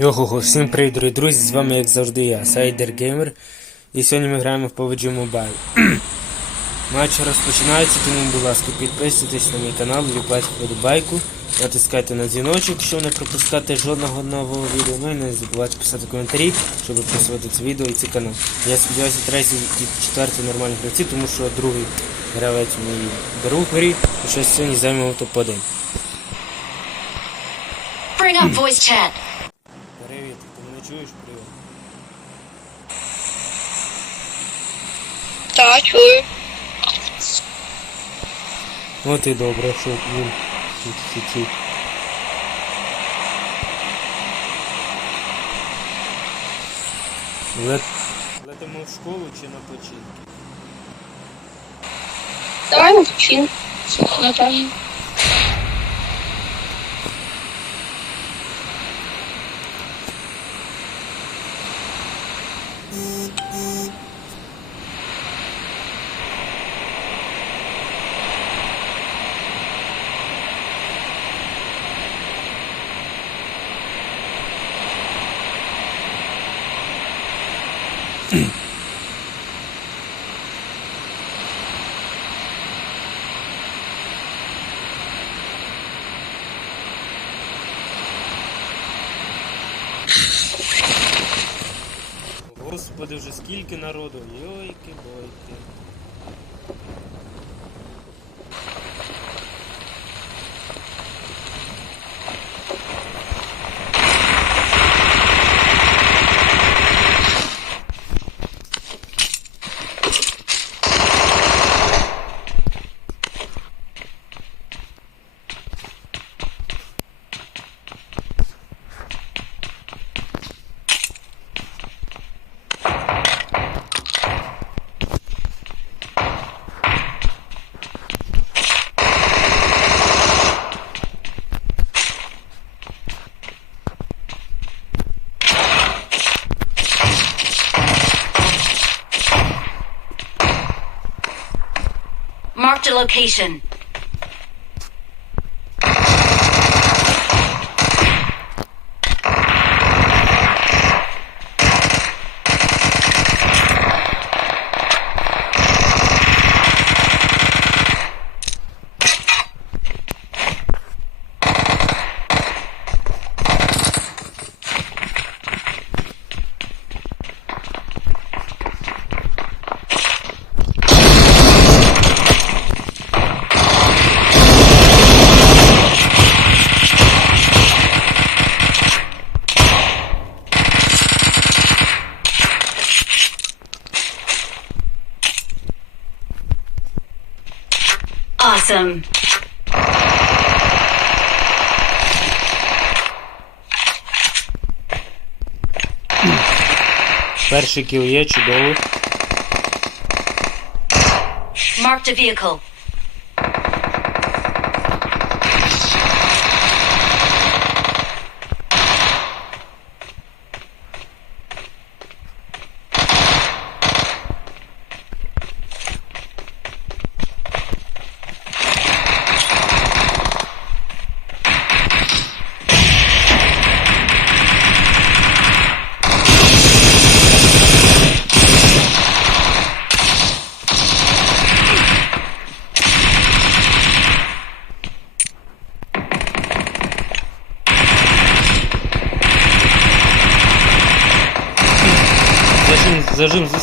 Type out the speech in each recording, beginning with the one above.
Його, всім привіт, дорогі друзі, з вами як завжди я, Сайдер Геймер. І сьогодні ми граємо в PUBG Mobile. Матч розпочинається, тому, будь ласка, підписуйтесь на мій канал, ліпайте вподобайку, натискайте на дзвіночок, щоб не пропускати жодного нового відео. Ну і не забувайте писати коментарі, щоб просувати це відео і цей канал. Я сподіваюся, третій і четвертий нормальні гравці, тому що другий гравець мій беру в грі, і щось сьогодні займемо топ-1. Bring up voice chat. Привіт, ти мене чуєш? Привіт. Так, чую. От і добре, що він тут січить. Лет... Летимо в школу чи на починки? Давай на почин. Напевно. Господи, вже скільки народу. Йойки location. Awesome. Перший кіл є, чудово. Marked a vehicle.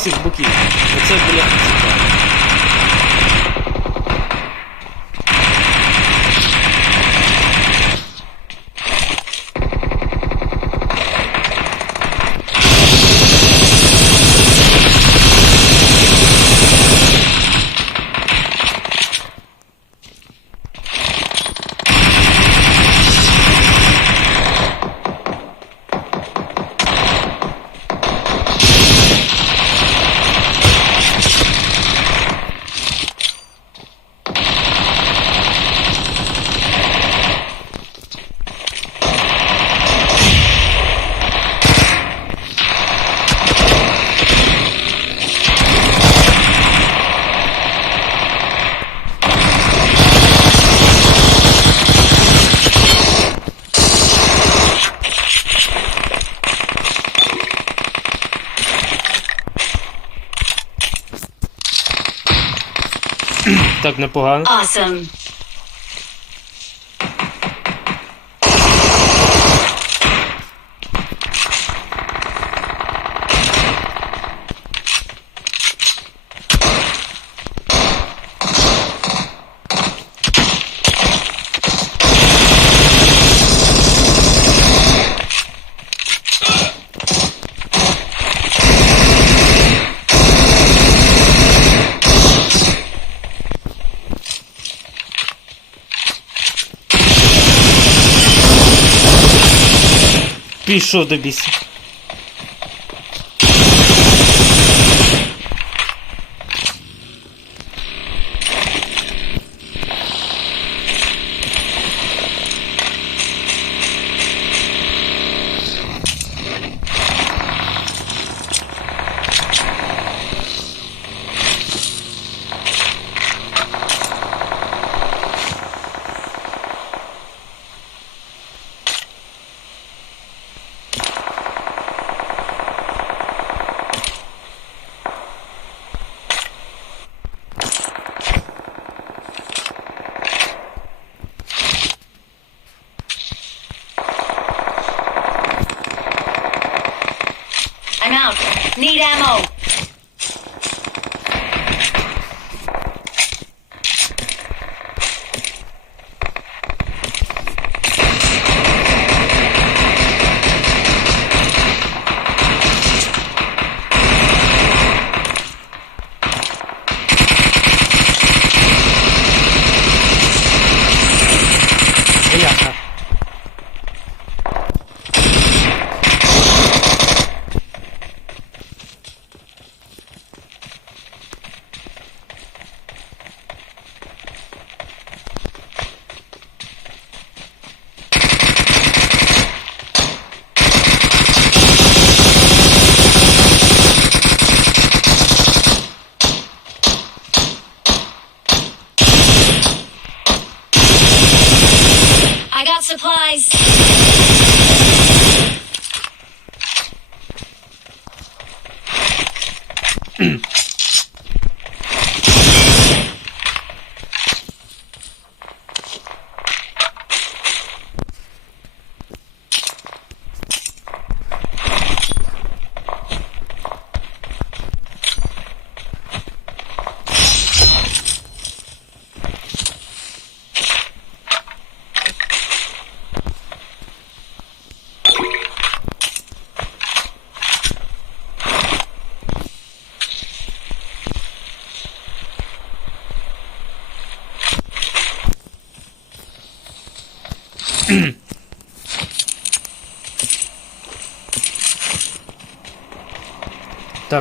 Усіх боків. Оце, бля, Так, непогано. Awesome. Пішов до біса. Need ammo. Let's go.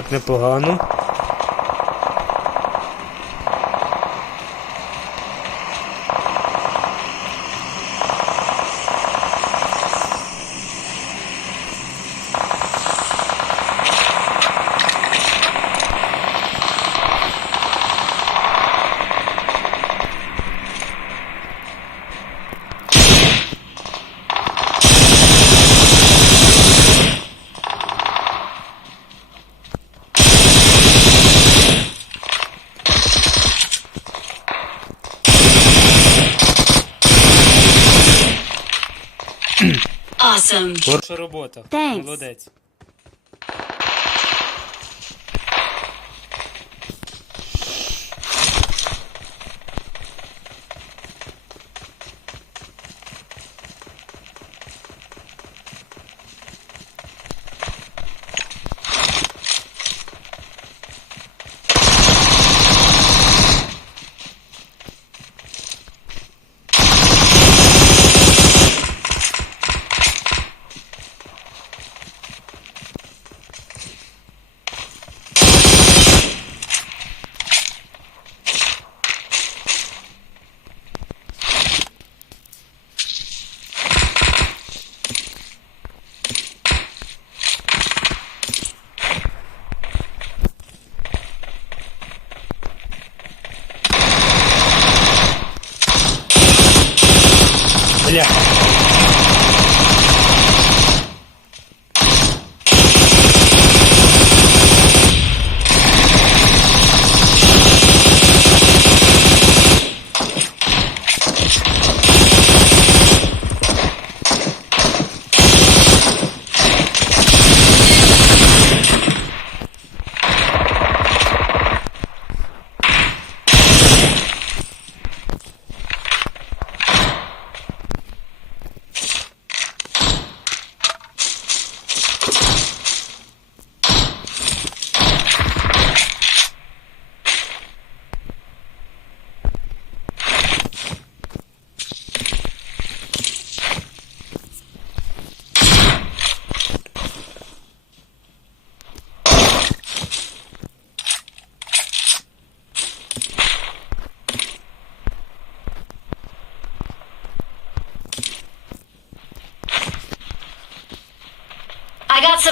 Так, непогано. Хороша робота. Thanks. Молодець.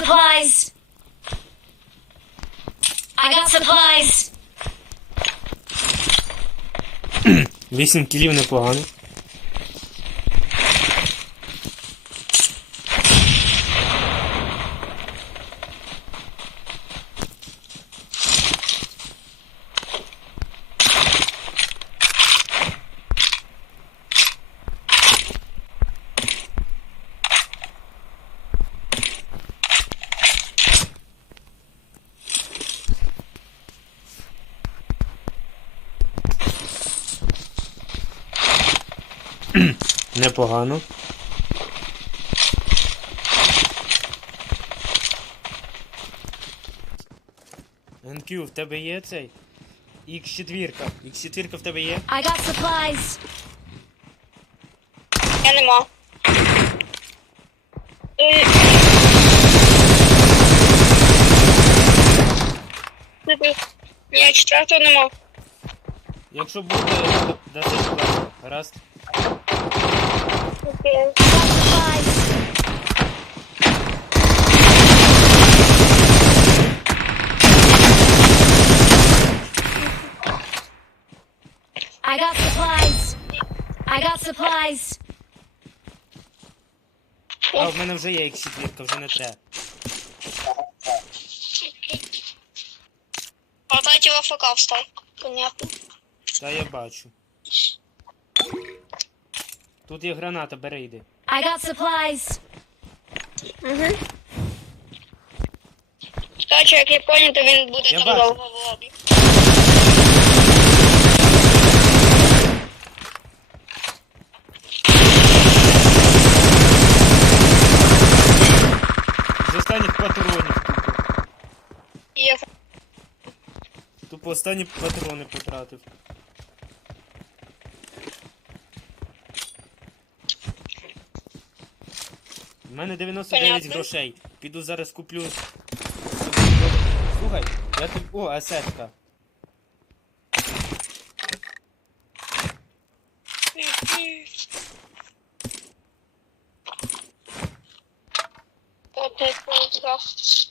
Supplies. I got supplies. Вісім кілів непогано. Непогано. NQ, в тебе є цей? X4. X4 в тебе є? I got supplies. Я нема. Ні, четвертого нема. Якщо буде, то даси будь ласка. Гаразд. Окей. Supplies. I got supplies. I got supplies. А, в мене вже є X4, вже не треба. А третій в АФК встав. Понятно. Та я бачу. Тут є граната, бери йди. I got supplies. Угу. Короче, як я понял, то він буде Я там бачу. довго в лобі. З останніх патронів тупо. Є. Тупо останні патрони потратив. У мене 99 Понятно. грошей. Піду зараз куплю. Слухай, я тобі. О, асетка. От це так.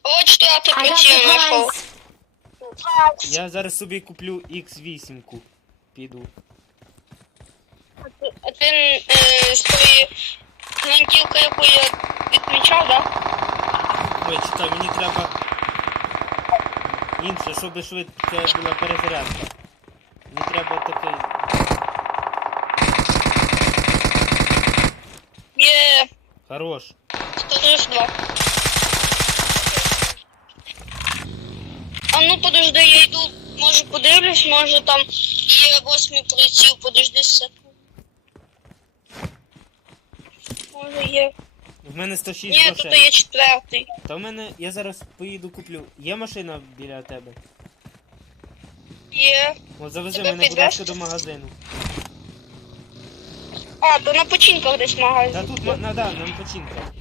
От четвертий I got ключі знайшов. Я зараз собі куплю X8. -ку. Піду. А ти е, з тої гвинтівки, яку я відмічав, да? Ой, чекай, мені треба. Інше, щоб швидко була перезарядка. Мені треба такий. Є Хорош. 132. А ну подожди, я йду, може подивлюсь, може там є восьмий приціл, подожди секунду. Може є. В мене 106 Ні, тут грошей. є четвертий. Та в мене. Я зараз поїду куплю. Є машина біля тебе? Є. От завези Тебе мене, будь ласка, підвезти? до магазину. А, то на починках десь магазин. Та тут ма- на, да, нам починка.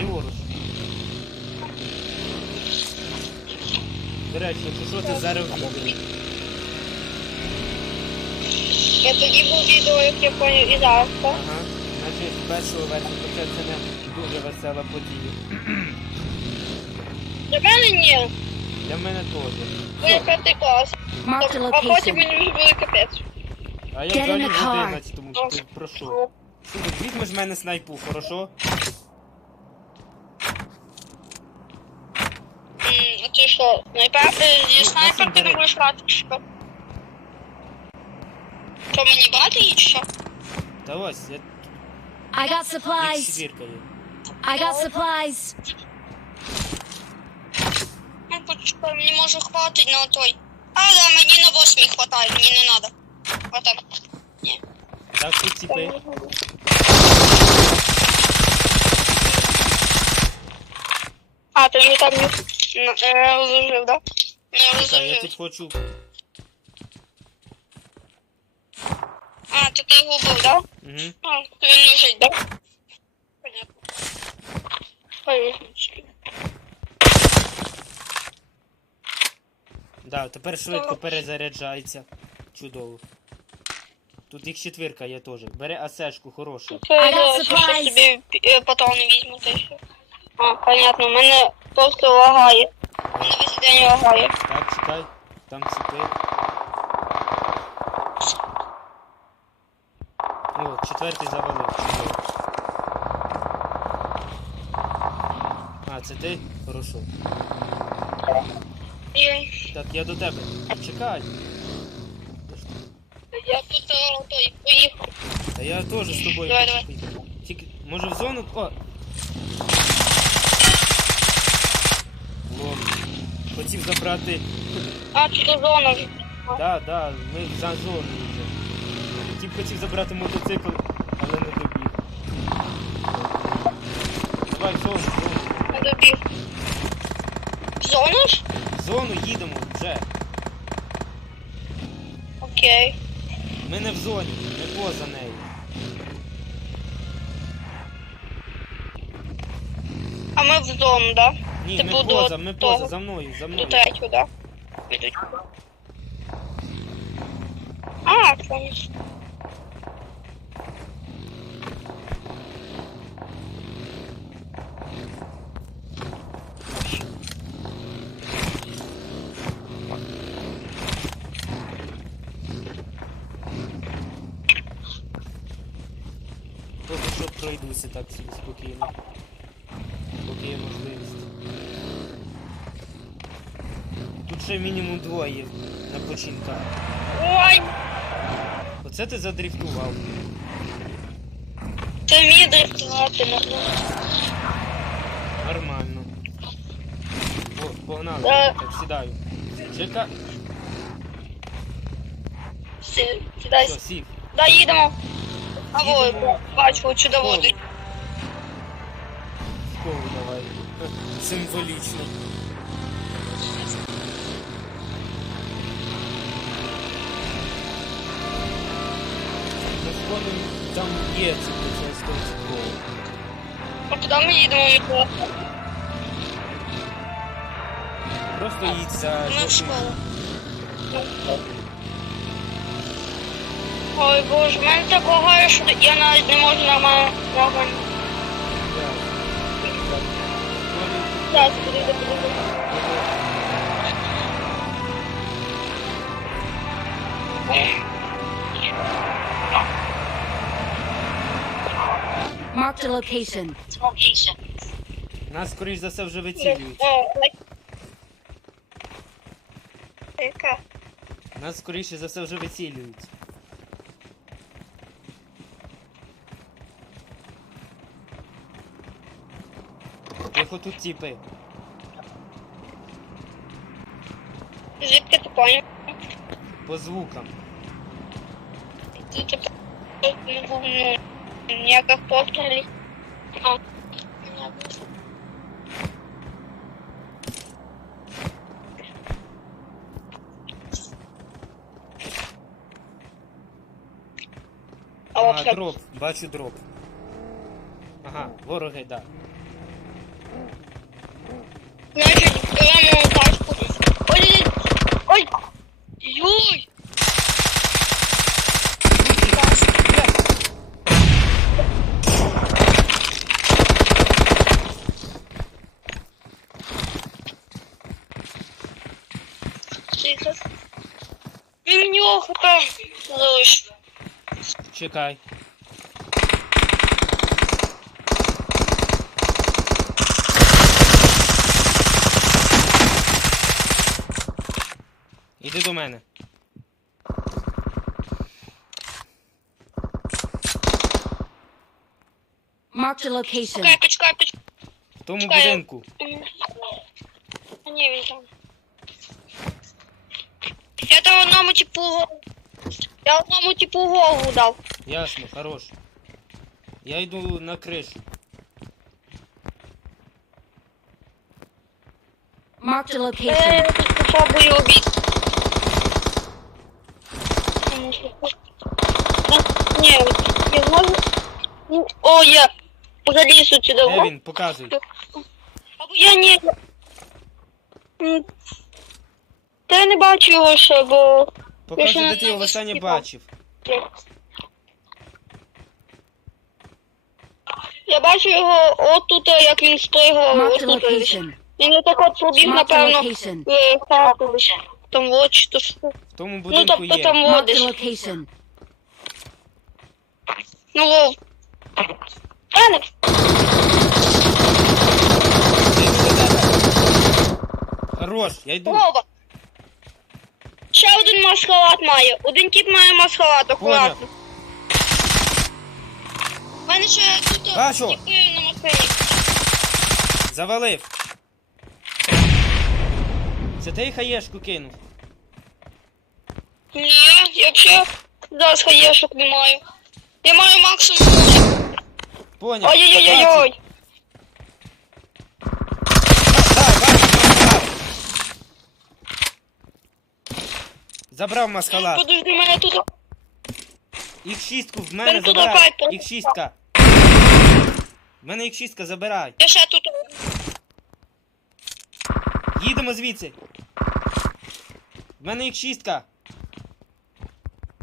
Ліворуч. До речі, якщо що, ти зараз вбив. Я тоді був відео, як я поняв, і зараз, так? Ага. Значить, з першого версії це не дуже весела подія. Для мене ні. Для мене теж. Я п'ятий клас. А потім мені вже буде капець. А я взагалі в 11, тому ти про що? Слухай, візьмеш в мене снайпу, хорошо? А ти що, снайпер? е, Зі Ну, снайпер ти не будеш грати, чи що? Що, мені брати її, чи що? Та ось, я I got їх supplies. четвірка є. I got supplies. Ну, почекай, мені може хватить на той. А, да, мені на восьмій хватає, мені не надо. А так. Ні. Так, тут типи. А, ти вже там не е, розложив, да? Не Чекай, я розложив. тут хочу. А, то ти його вбив, да? Угу. А, то він лежить, да? Понятно. Понятно. Да, тепер швидко перезаряджається. Чудово. Тут їх четвірка є теж. Бери асешку, got Це, що собі е, патрони візьму, та й. А, понятно, мене просто лагає. Мене весь день лагає. Так, чекай. Там ціпи. О, четвертий завалив. Чудово. А, це ти? Хорошо. Так, я до тебе. Чекай. Я тут е, той поїхав. Та я теж з тобою. Давай, хочу поїхати. Тільки, може в зону. О! Лом. Хотів забрати. А, тут зона. Да, да, ми за зону вже. Тіп хотів забрати мотоцикл, Давай зону, зону. В зону ж? Зону їдемо вже. Окей. Ми не в зоні, не поза нею. А ми в зону, да? Ні, Типу ми до поза, ми того. поза, за мною, за До мною. третього, да? А, це. Пройдуся так собі спокійно. Поки є можливість. Тут ще мінімум двоє на починках. Ой, Оце ти задрифтував. це вміє дрифтувати, можна. Нормально. О, погнали. Да. Так, сідаю. Чека. Сі- Сідай. Все, сів. Да, їдемо. А Їдемо. бачу, чудово. Школу Символічно. Ми там є це поліцейська школа. А куди ми їдемо, Микола? Просто їдь за жовтим. Ой, боже, в мене так лагає, що я навіть не можу нормально. Marked a location. Нас, скоріш за все, вже вицілюють. Яка? Нас, скоріше за все, вже вицілюють. Тихо тут тіпи. Звідки ти поняв? По звукам. Типу не був ну, ніяких пострілів. А. дроп, бачу дроп. Ага, вороги, да. Значить, беремо тачку. Ой, ой, ой. Тихо. Мені охота залиш. Чекай. Іди до мене. Marked a location. Почекай, почекай, почекай. В тому Чекаю. будинку. А ні, він там. Я там одному типу голову. Я одному типу голову дав. Ясно, хорош. Я йду на кришу. Marked a Е, location. попробую убити. Ні, я зможу. Ну, О, я заліз сюди. Де він? Показуй. Або я ні. Та я не бачу його ще, бо... Покажи, де ти його востаннє бачив. Я бачу його отут, як він location. Він отак от пробіг, напевно, в хату. Там от чи то що. В тому Ну, будинку тобто є. там Marked a водиш. location. Ну, до тебе. Хорош, я йду. Вова. Ще один маскалат має. Один тип має маскалат, акуратно. У мене ще тут Бачу. типи на машині. Завалив. Це ти хаєшку кинув. Ні, я взагалі зараз хаєшок не маю. Я маю максимум. Поняв. Ой-ой-ой-ой. Так, бачу, забрав. Маскалат. Подожди, мене тут. Їх шістку в мене Він забирай. Їх шістка. В мене їх шістка, забирай. Я ще тут. Їдемо звідси. В мене їх шістка.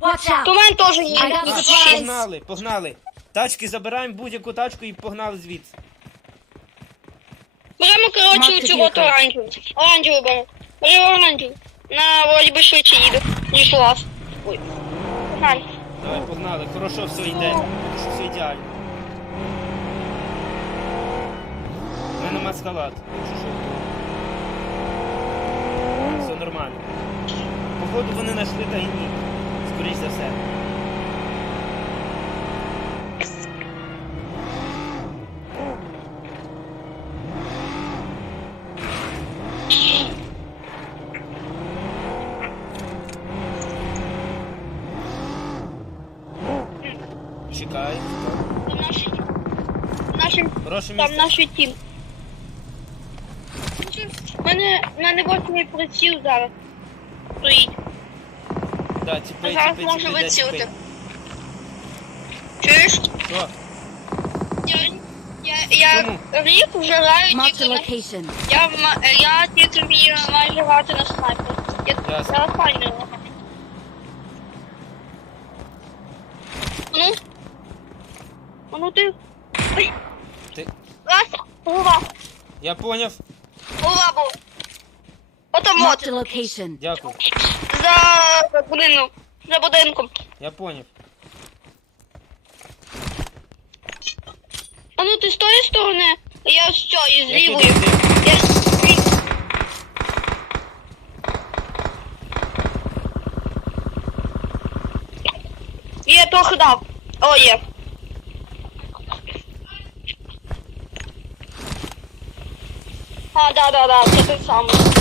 Watch out. мене теж є. I got supplies. Погнали, погнали. Тачки забираємо будь-яку тачку і погнали звідси. Беремо, коротше, Марти цю от оранжеву. Оранжеву беремо. Бери оранжеву. На, вроді би швидше їде, ніж у вас. Ой. Погнали. Давай, погнали. Хорошо, все йде. Що все ідеально. У мене маскалат. якщо що. Нормально. Походу вони знайшли тайник. Скоріш за все. Чекай. Там наші. Тім. мене восьмий приціл зараз. Стоїть. Да, тіпи, Зараз тіпи, можу тіпи, де вицілити. тіпи. Чуєш? Що? Я, я, я Чому? рік вже граю Marked a тільки на... location. Я, в ма- я тільки вмію майже грати на снайпер. Я Ясно. зараз файно. Ну? А Ну ти. Ой, Ти... раз, голова, Я поняв. голова був. Marked a location. Дякую. за будинком, за будинком. Я поняв. А ну ти з тої сторони, а я з цієї, з Я лівої. туди. Я з. Я трохи дав. О, є. А, да, да, да, це той самий.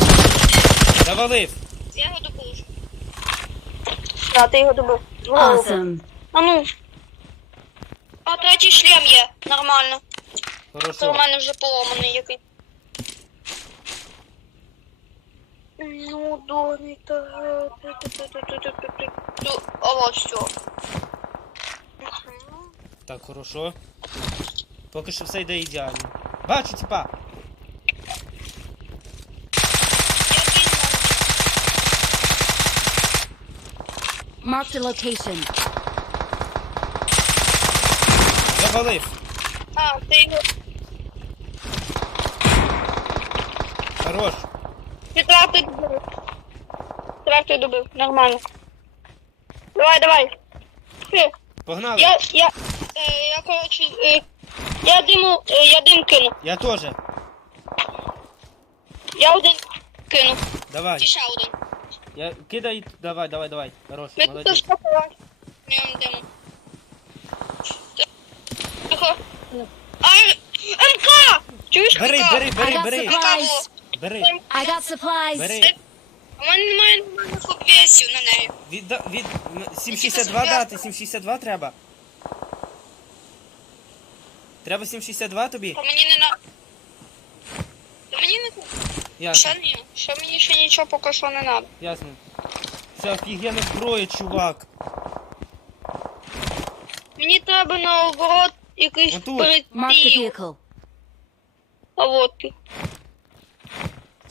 Завалив. Я його добув. вже. Да, ти його добив. Awesome. А ну. А третій шлем є. Нормально. Це у Хорошо. мене вже поломаний який. Ну, доні, та... А вот все. Так, хорошо. Поки що все йде ідеально. Бачу, типа. Marked a location. Завалив. А, ти його Хорош. четвертий добив. Четвертий добив, нормально. Давай, давай. Ти, Погнали. Я, я, е, я, коротше, е, я диму, е, я дим кину. Я теж. Я один кину. Давай. Чи ще один. Я кидай. Давай, давай, давай. Хорош. Ми тут Молодець. що ховаємо? диму. Тихо. А, МК! Чуєш Бери, МК? бери, бери, бери. МК Бери. I got supplies. Бери. У мене немає нормальних обвесів на неї. Від, да- від 762 дати, 762 треба. Треба 762 тобі? Та мені не на... Та мені не... Ясно, Ще ні. Ще мені ще нічого поки що не треба. ясно. Це офігенна зброя, чувак. Мені треба наоборот якийсь Отут. Marked a приціл. vehicle. А от ти.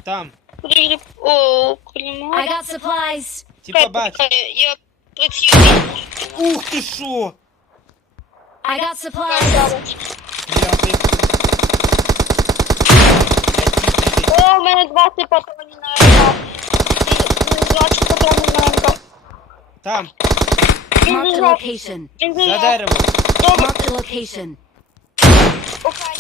Там. Подожди. О, I кулемет. got supplies. Типа бач. Я приціл. Ух ти що! I got supplies. Я Ти- О, у мене 20 патронів на МК. І 20 на МК. Там, Він Marked a біжав. location. Він за деревом. Добре, Marked a location. окей.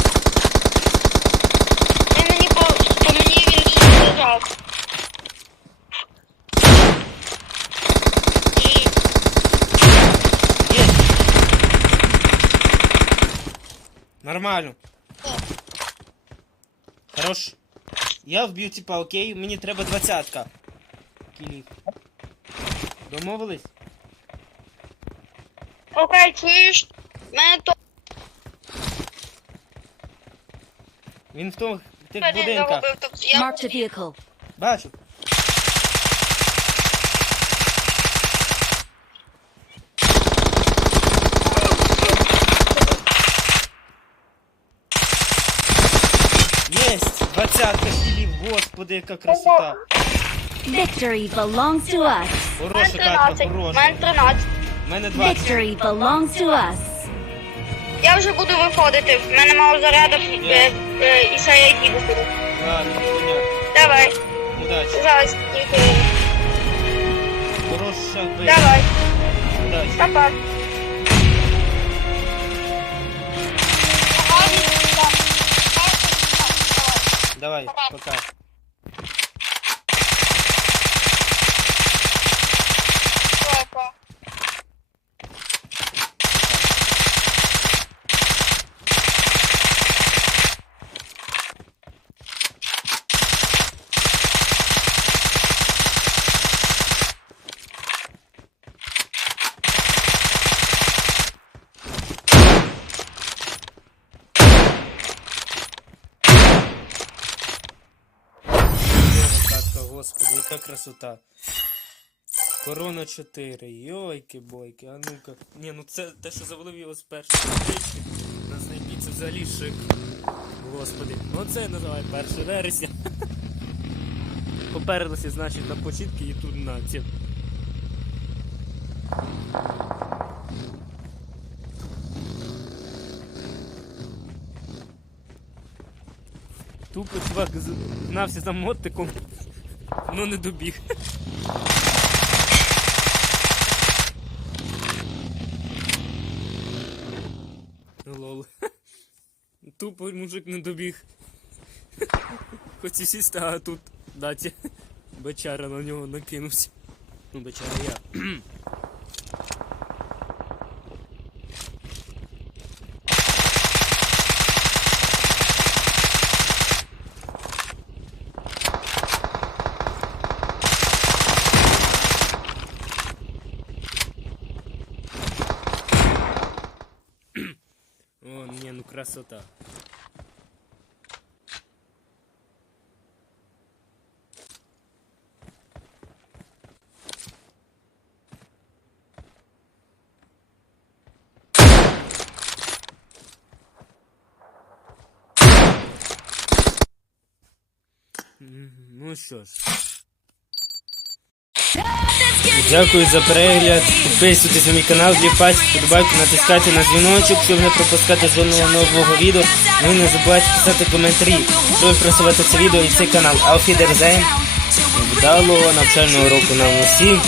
Він мені по, по мені він дуже біжав. І Є. Нормально. Хорош. Я вб'ю типа окей, мені треба двадцятка. Кілів. Домовились? окей, чуєш? Мене то Він в тому в тих будинках. Marked a vehicle. Бачу. Єсть! Двадцятка кілів, господи, яка красота. Victory belongs to us. Хороша катка, 13. У хороша. мене 13. У мене 20. Victory belongs to us. Я вже буду виходити. В мене мало зарядок е, е, і ще я їду буду. Ладно, понятно. Давай. Удачі. Зараз тільки. Хороша битва. Давай. Удачі. Папа. Давай, пока. Папа. Йова катка, господи, яка красота. Корона 4, йойки бойки, а ну-ка. Ні, ну це те, що завалив його з першої стрічки. На снайпі це взагалі шик. Господи, ну це називає 1 вересня. Поперлися, значить, на почітки і тут на ці. Тупо чувак гнався за мотиком, ну не добіг. Лол. Тупо мужик не добіг. Хотів сісти, а тут даті. Бечара на нього накинувся. Ну, бечара я. О, не, ну красота. Ну що ж. Дякую за перегляд. Підписуйтесь на мій канал, ліпайте, вподобайку, натискайте на дзвіночок, щоб не пропускати жодного нового відео. Ну і не забувайте писати коментарі, щоб просувати це відео і цей канал. Auf Вдалого навчального року нам усім.